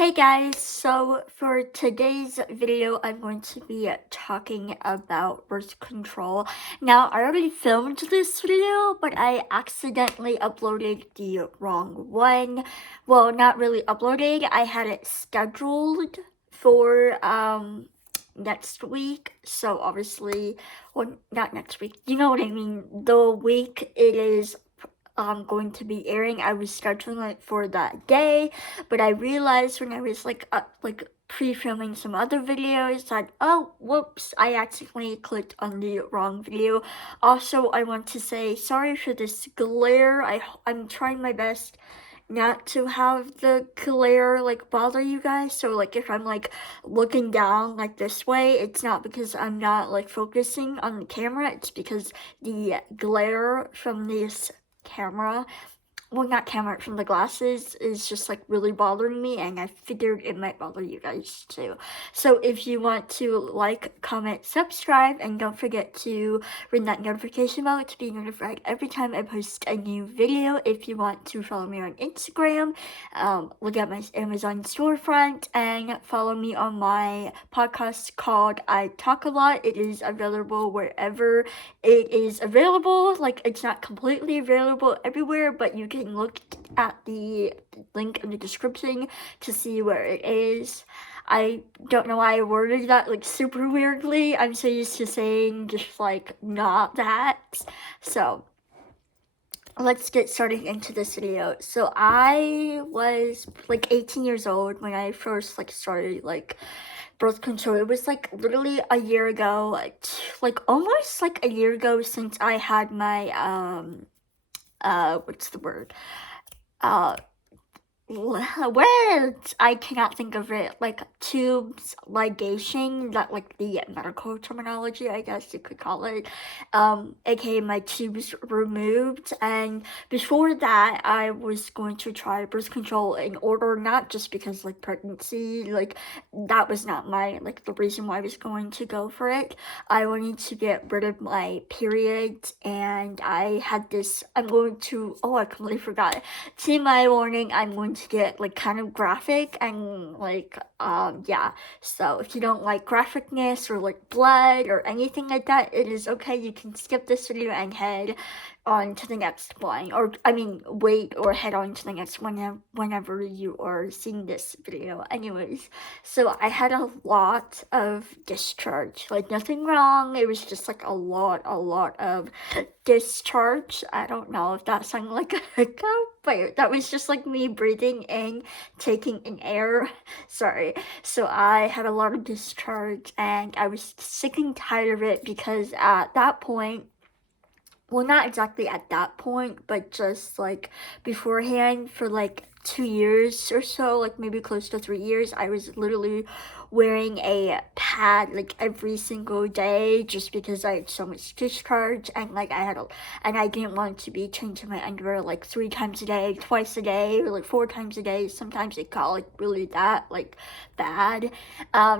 Hey guys, so for today's video, I'm going to be talking about birth control. Now, I already filmed this video, but I accidentally uploaded the wrong one. Well, not really uploaded, I had it scheduled for next week. So obviously, well, not next week, you know what I mean, the week it is going to be airing. I was scheduling it for that day, but I realized when I was like pre-filming some other videos that, oh whoops, I accidentally clicked on the wrong video. Also, I want to say sorry for this glare. I'm trying my best not to have the glare like bother you guys. So like if I'm like looking down like this way, it's not because I'm not like focusing on the camera, it's because the glare from this camera, well, not camera, from the glasses is just like really bothering me, and I figured it might bother you guys too. So if you want to like, comment, subscribe, and don't forget to ring that notification bell to be notified every time I post a new video. If you want to follow me on Instagram, look at my Amazon storefront and follow me on my podcast called I Talk a Lot. It is available wherever it is available. Like, it's not completely available everywhere, but you can look at the link in the description to see where it is. I don't know why I worded that like super weirdly. I'm so used to saying just like not that. So let's get started into this video. So I was like 18 years old when I first like started like birth control. It was like literally a year ago, like almost like a year ago since I had my what's the word? Uh words, I cannot think of it, like tubes ligation, that like the medical terminology, I guess you could call it, aka my tubes removed. And before that, I was going to try birth control in order, not just because like pregnancy, like that was not my like the reason why I was going to go for it. I wanted to get rid of my period, and I had this, I'm going to, oh, I completely forgot, TMI warning, I'm going to get like kind of graphic and like yeah. So if you don't like graphicness or like blood or anything like that, it is okay. You can skip this video and head on to the next one, or I mean wait or head on to the next one whenever you are seeing this video. Anyways, so I had a lot of discharge, like nothing wrong, it was just like a lot of discharge. I don't know if that sounded like a hiccup, but that was just like me breathing in, taking in air. Sorry. So I had a lot of discharge, and I was sick and tired of it because at that point, well, not exactly at that point, but just like beforehand, for like 2 years or so, like maybe close to 3 years, I was literally wearing a pad like every single day just because I had so much discharge, and like and I didn't want to be changing my underwear like 3 times a day, twice a day, or like 4 times a day. Sometimes it got like really that like bad,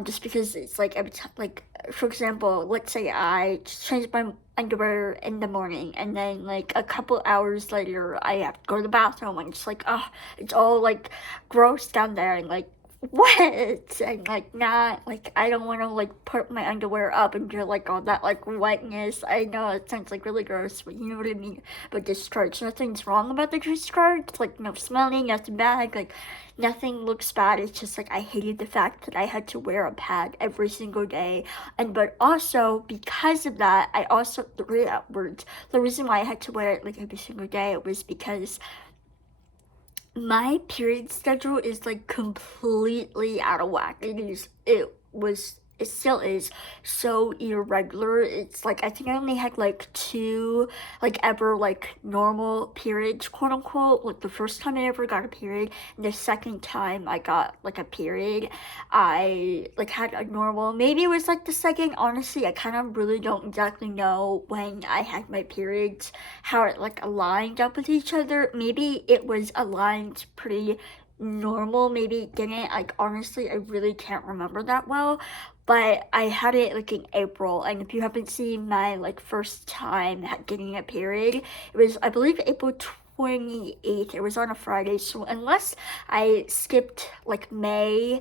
just because it's like every time, like for example, let's say I changed my underwear in the morning, and then like a couple hours later I have to go to the bathroom, and it's like, oh, it's all like gross down there and like wet, and like not like, I don't want to like put my underwear up and get like all that like wetness. I know it sounds like really gross, but you know what I mean. But discharge, nothing's wrong about the discharge. It's like no smelling, nothing bad, like nothing looks bad. It's just like I hated the fact that I had to wear a pad every single day. And but also because of that, I also, the reason why I had to wear it like every single day was because my period schedule is like completely out of whack. It still is so irregular. It's like I think I only had like two like ever like normal periods, quote unquote. Like the first time I ever got a period, and the second time I got like a period, I like had a normal. Maybe it was like the second. Honestly, I kind of really don't exactly know when I had my periods, how it like aligned up with each other. Maybe it was aligned pretty normal, maybe it didn't. Like honestly, I really can't remember that well. But I had it like in April, and if you haven't seen my like first time getting a period, it was, I believe, April 28th. It was on a Friday, so unless I skipped like May,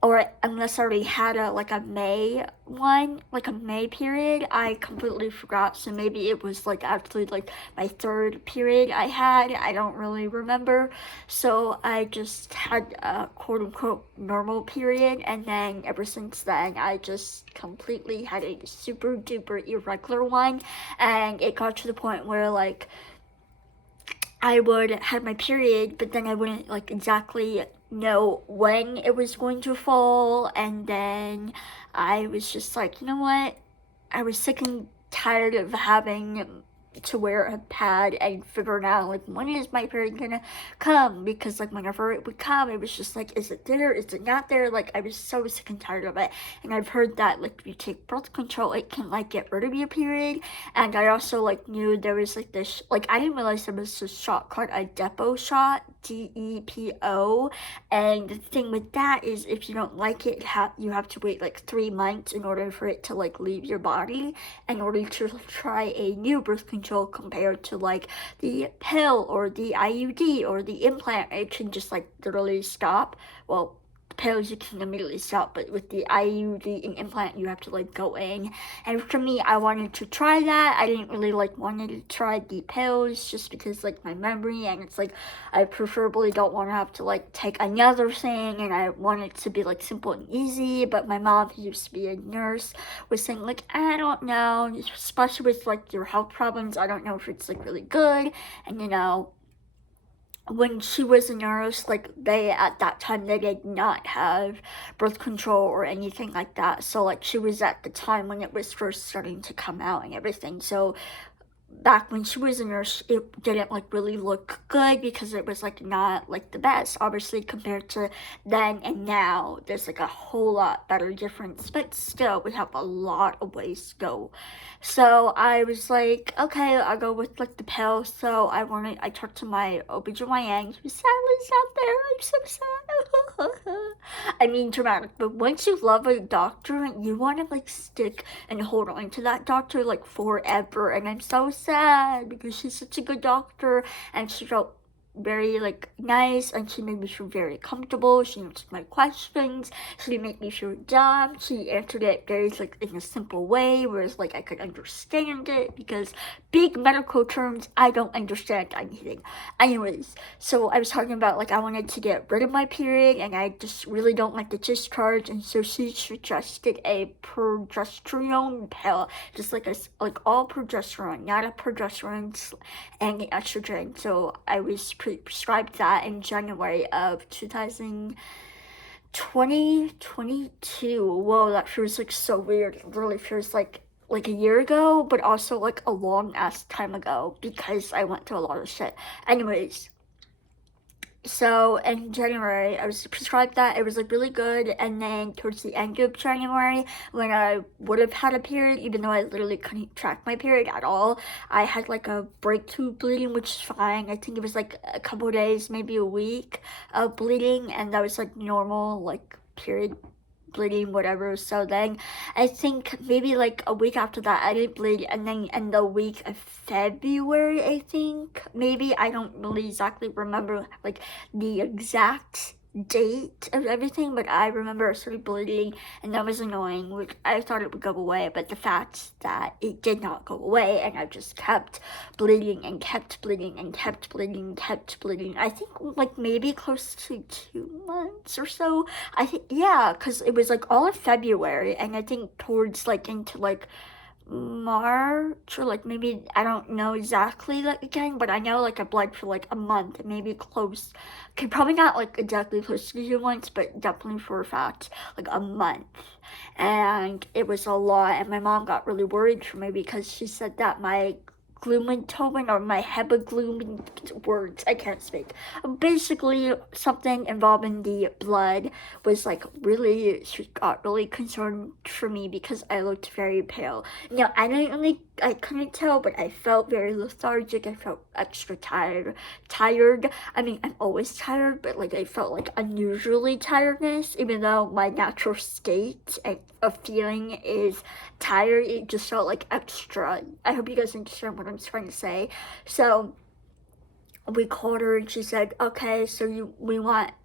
or unless I already had a May one, like a May period, I completely forgot. So maybe it was like actually like my third period I had. I don't really remember. So I just had a quote unquote normal period, and then ever since then, I just completely had a super duper irregular one, and it got to the point where like I would have my period, but then I wouldn't like exactly know when it was going to fall, and then I was just like, you know what? I was sick and tired of having to wear a pad and figuring out like when is my period gonna come, because like whenever it would come it was just like, is it there, is it not there? Like I was so sick and tired of it. And I've heard that like if you take birth control it can like get rid of your period. And I also like knew there was like this, like I didn't realize there was a shot called a Depo shot, DEPO. And the thing with that is if you don't like it, you have to wait like 3 months in order for it to like leave your body, in order to try a new birth control, compared to like the pill or the IUD or the implant. It can just like literally stop. Well, pills you can immediately stop, but with the IUD and implant you have to like go in. And for me, I wanted to try that. I didn't really like wanted to try the pills just because like my memory, and it's like I preferably don't want to have to like take another thing, and I want it to be like simple and easy. But my mom, who used to be a nurse, was saying like, I don't know, especially with like your health problems, I don't know if it's like really good. And when she was a nurse, like they at that time they did not have birth control or anything like that. So like she was at the time when it was first starting to come out and everything. So back when she was a nurse, it didn't like really look good because it was like not like the best, obviously, compared to then and now. There's like a whole lot better difference, but still we have a lot of ways to go. So I was like, okay, I'll go with like the pill. So I talked to my OBGYN, who sadly is not there. I'm so sad. I mean, dramatic, but once you love a doctor, you want to like stick and hold on to that doctor like forever. And I'm so sad because she's such a good doctor, and she felt very like nice, and she made me feel very comfortable. She answered my questions. She didn't make me feel dumb. She answered it very like in a simple way, whereas like I could understand it, because big medical terms I don't understand anything. Anyways, so I was talking about like I wanted to get rid of my period, and I just really don't like the discharge, and so she suggested a progesterone pill, just like all progesterone, not a progesterone and estrogen. So I was prescribed that in January of 2022. Whoa, that feels like so weird. It really feels like a year ago, but also like a long ass time ago, because I went through a lot of shit. Anyways, so in January I was prescribed that. It was like really good. And then towards the end of January, when I would have had a period, even though I literally couldn't track my period at all, I had like a breakthrough bleeding, which is fine. I think it was like a couple of days, maybe a week of bleeding, and that was like normal like period bleeding, whatever. So then I think maybe like a week after that I didn't bleed, and then in the week of February, I think, maybe, I don't really exactly remember like the exact date of everything, but I remember I started bleeding, and that was annoying, which I thought it would go away, but the fact that it did not go away, and I just kept bleeding and kept bleeding and kept bleeding and kept bleeding. I think like maybe close to 2 months or so. I think, yeah, because it was like all of February, and I think towards like into like March, or like maybe, I don't know exactly like again, but I know like I bled for like a month, maybe close, okay, probably not like exactly close to 2 months, but definitely for a fact like a month. And it was a lot, and my mom got really worried for me because she said that my glumatomin, or my hemoglobin, words I can't speak, basically something involving the blood, was like really, she got really concerned for me because I looked very pale. Now I couldn't tell, but I felt very lethargic. I felt extra tired. I mean, I'm always tired, but like I felt like unusually tiredness, even though my natural state of feeling is tired. It just felt like extra. I hope you guys understand what I'm trying to say. So we called her and she said, okay, so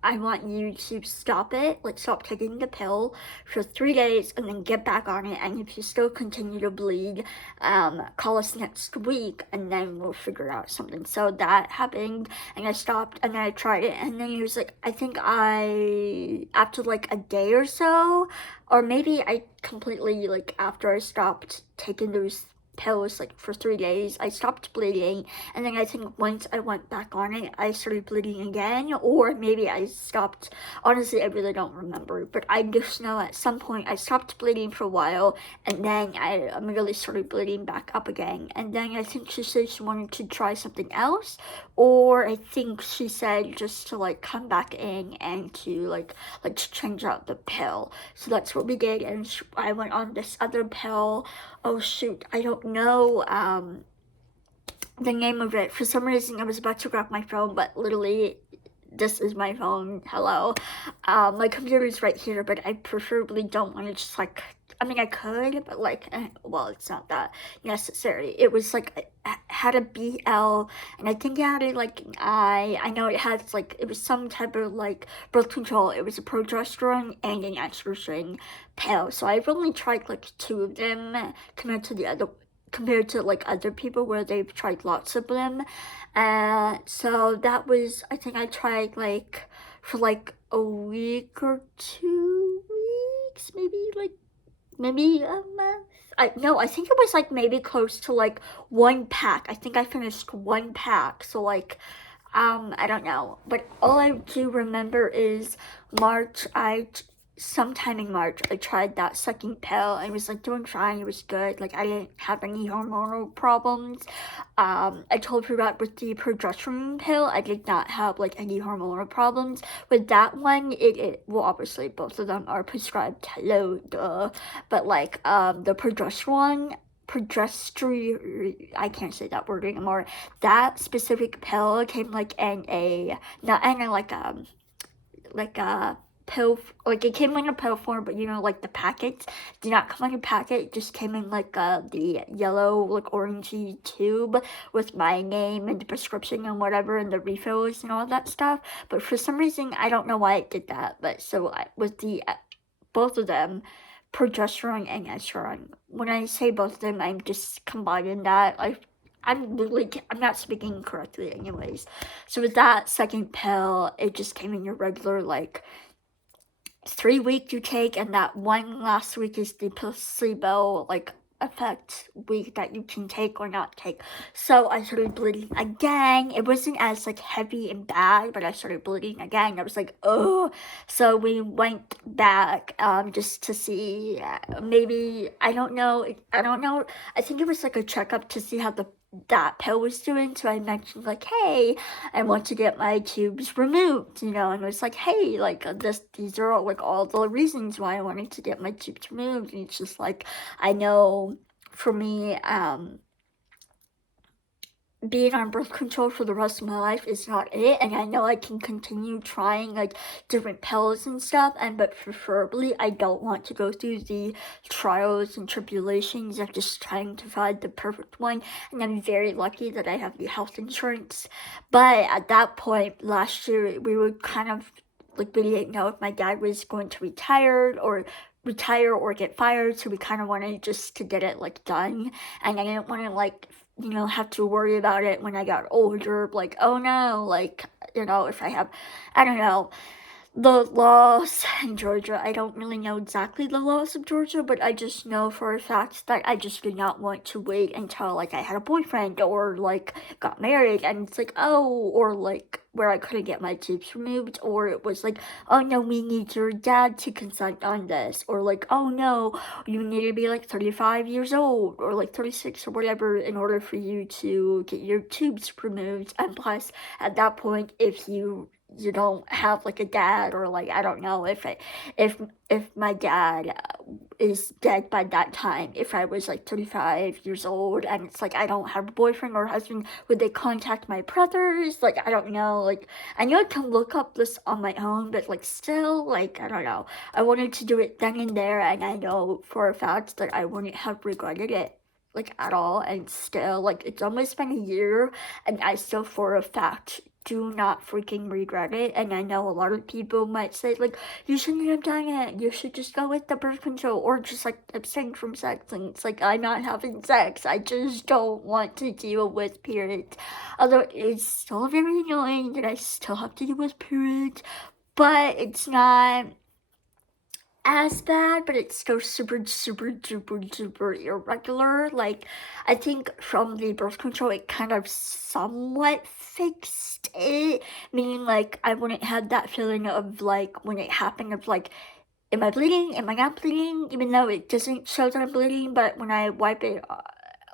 I want you to stop it, like stop taking the pill for 3 days and then get back on it. And if you still continue to bleed, call us next week and then we'll figure out something. So that happened and I stopped and then I tried it. And then he was like, I think after like a day or so, or maybe I completely, like after I stopped taking those pills like for 3 days, I stopped bleeding, and then I think once I went back on it, I started bleeding again, or maybe I stopped. Honestly, I really don't remember, but I just know at some point I stopped bleeding for a while, and then I immediately started bleeding back up again. And then I think she said she wanted to try something else, or I think she said just to like come back in and to like to change out the pill. So that's what we did, and I went on this other pill. Oh shoot, I don't know the name of it. For some reason, I was about to grab my phone, but literally, this is my phone. Hello. My computer is right here, but I preferably don't want to just like. I mean, I could, but like, well, it's not that necessary. It was like it had a BL, and I think it had a, like an I. I know it has like it was some type of like birth control. It was a progesterone and an estrogen pill. So I've only tried like two of them compared to like other people where they've tried lots of them. So that was, I think I tried like for like a week or 2 weeks, maybe a month. I think it was like maybe close to like one pack. I think I finished one pack. So like I don't know, but all I do remember is March. Sometime in March, I tried that second pill. I was like doing fine. It was good. Like I didn't have any hormonal problems. I told her that with the progesterone pill, I did not have like any hormonal problems. With that one, well, obviously both of them are prescribed. Hello, duh. But like the progesterone I can't say that word anymore. That specific pill came like in a not in a like a pill, like it came in a pill form, but you know, like the packets did not come in a packet. It just came in like the yellow, like orangey tube with my name and the prescription and whatever and the refills and all that stuff. But for some reason, I don't know why it did that. But so with the both of them, progesterone and estrogen. When I say both of them, I'm just combining that. I'm not speaking correctly, anyways. So with that second pill, it just came in your regular like 3 week you take, and that one last week is the placebo like effect week that you can take or not take. So I started bleeding again. It wasn't as like heavy and bad, but I started bleeding again. I was like, oh. So we went back just to see maybe I don't know. I think it was like a checkup to see how that pill was doing. So I mentioned like, hey, I want to get my tubes removed, and it was like, hey, like these are all, like all the reasons why I wanted to get my tubes removed. And it's just like, I know for me, being on birth control for the rest of my life is not it, and I know I can continue trying like different pills and stuff, but preferably I don't want to go through the trials and tribulations of just trying to find the perfect one. And I'm very lucky that I have the health insurance. But at that point last year, we were kind of like, we didn't know if my dad was going to retire or get fired, so we kind of wanted just to get it like done, and I didn't want to like have to worry about it when I got older, like, oh no, like, if I don't know, the laws in Georgia. I don't really know exactly the laws of Georgia, but I just know for a fact that I just did not want to wait until like I had a boyfriend or like got married, and it's like, oh, or like where I couldn't get my tubes removed, or it was like, oh no, we need your dad to consent on this, or like, oh no, you need to be like 35 years old or like 36 or whatever in order for you to get your tubes removed. And plus, at that point, if you don't have like a dad, or like I don't know if my dad is dead by that time, if I was like 35 years old and it's like I don't have a boyfriend or husband, would they contact my brothers? Like I don't know, like I know I can look up this on my own, but like still, like I don't know, I wanted to do it then and there, and I know for a fact that I wouldn't have regretted it like at all, and still like it's almost been a year and I still for a fact do not freaking regret it. And I know a lot of people might say like you shouldn't have done it, you should just go with the birth control or just like abstain from sex. And it's like I'm not having sex, I just don't want to deal with periods, although it's still very annoying that I still have to deal with periods, but it's not as bad, but it's still super, super, super, super irregular. Like, I think from the birth control, it kind of somewhat fixed it, meaning like I wouldn't have that feeling of like when it happened of like, am I bleeding? Am I not bleeding? Even though it doesn't show that I'm bleeding, but when I wipe it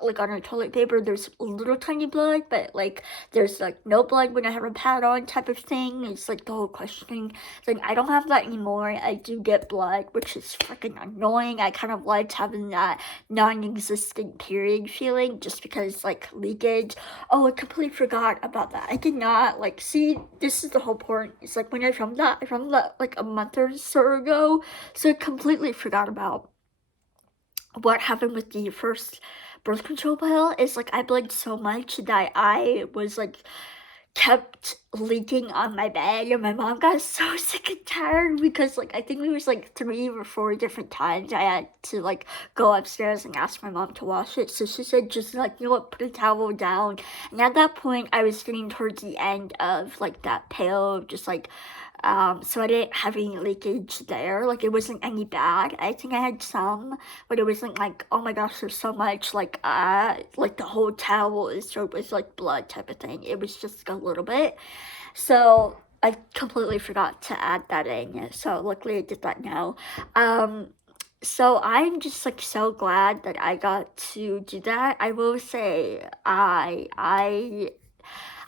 like on a toilet paper, there's little tiny blood, but like there's like no blood when I have a pad on type of thing. It's like the whole questioning. Like I don't have that anymore. I do get blood, which is freaking annoying. I kind of liked having that non-existent period feeling just because like leakage. Oh, I completely forgot about that. I did not like see. This is the whole point. It's like when I filmed that like a month or so ago, so I completely forgot about what happened with the first birth control pill. Is like I bled so much that I was like kept leaking on my bed, and my mom got so sick and tired because like I think it was like 3 or 4 different times I had to like go upstairs and ask my mom to wash it. So she said just like, you know what, put a towel down. And at that point I was getting towards the end of like that pill, just like so I didn't have any leakage there. Like it wasn't any bad. I think I had some, but it wasn't like, oh my gosh, there's so much like the whole towel is filled with like blood type of thing. It was just a little bit. So I completely forgot to add that in. So luckily I did that now. So I'm just like so glad that I got to do that. I will say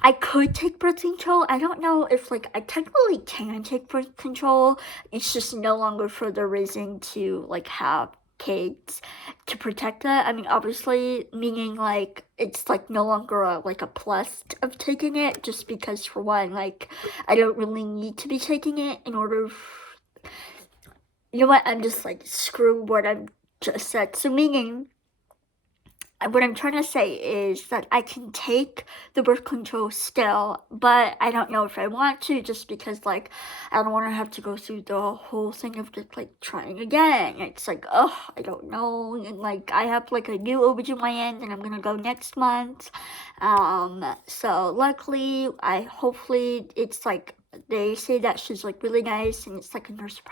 I could take birth control. I don't know if like I technically can take birth control. It's just no longer for the reason to like have kids to protect that. I mean, obviously, meaning like it's like no longer like a plus of taking it, just because for one, like I don't really need to be taking it in order. You know what? I'm just like screw what I've just said. So meaning what I'm trying to say is that I can take the birth control still, but I don't know if I want to, just because like I don't want to have to go through the whole thing of just like trying again. It's like, oh, I don't know. And like I have like a new OBGYN and I'm gonna go next month. So luckily hopefully it's like they say that she's like really nice and it's like a nurse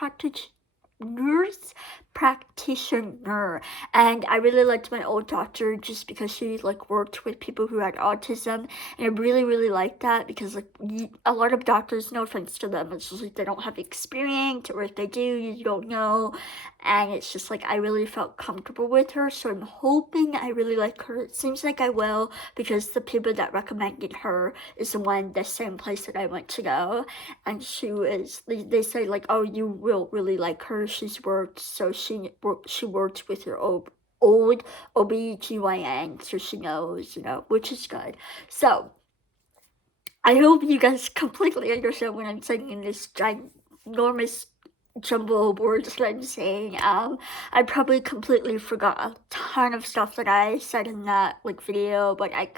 practitioner, and I really liked my old doctor just because she like worked with people who had autism, and I really liked that because like a lot of doctors, no offense to them, it's just like they don't have experience, or if they do you don't know, and it's just like I really felt comfortable with her. So I'm hoping I really like her. It seems like I will, because the people that recommended her is the same place that I went to go, and they say like, oh, you will really like her. She's worked, so she worked with her old OBGYN, so she knows, which is good. So I hope you guys completely understand what I'm saying in this ginormous jumble of words that I'm saying. I probably completely forgot a ton of stuff that I said in that like video, but I'm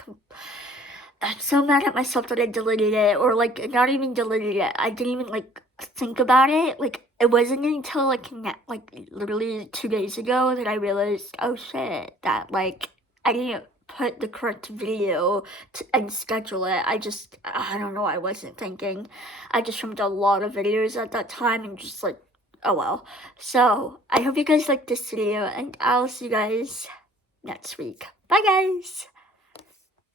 so mad at myself that I deleted it, or like not even deleted it. I didn't even like think about it. Like it wasn't until like literally 2 days ago that I realized, oh shit, that like I didn't put the correct video and schedule it. I don't know. I wasn't thinking. I just filmed a lot of videos at that time and just like, oh well. So I hope you guys like this video, and I'll see you guys next week. Bye guys.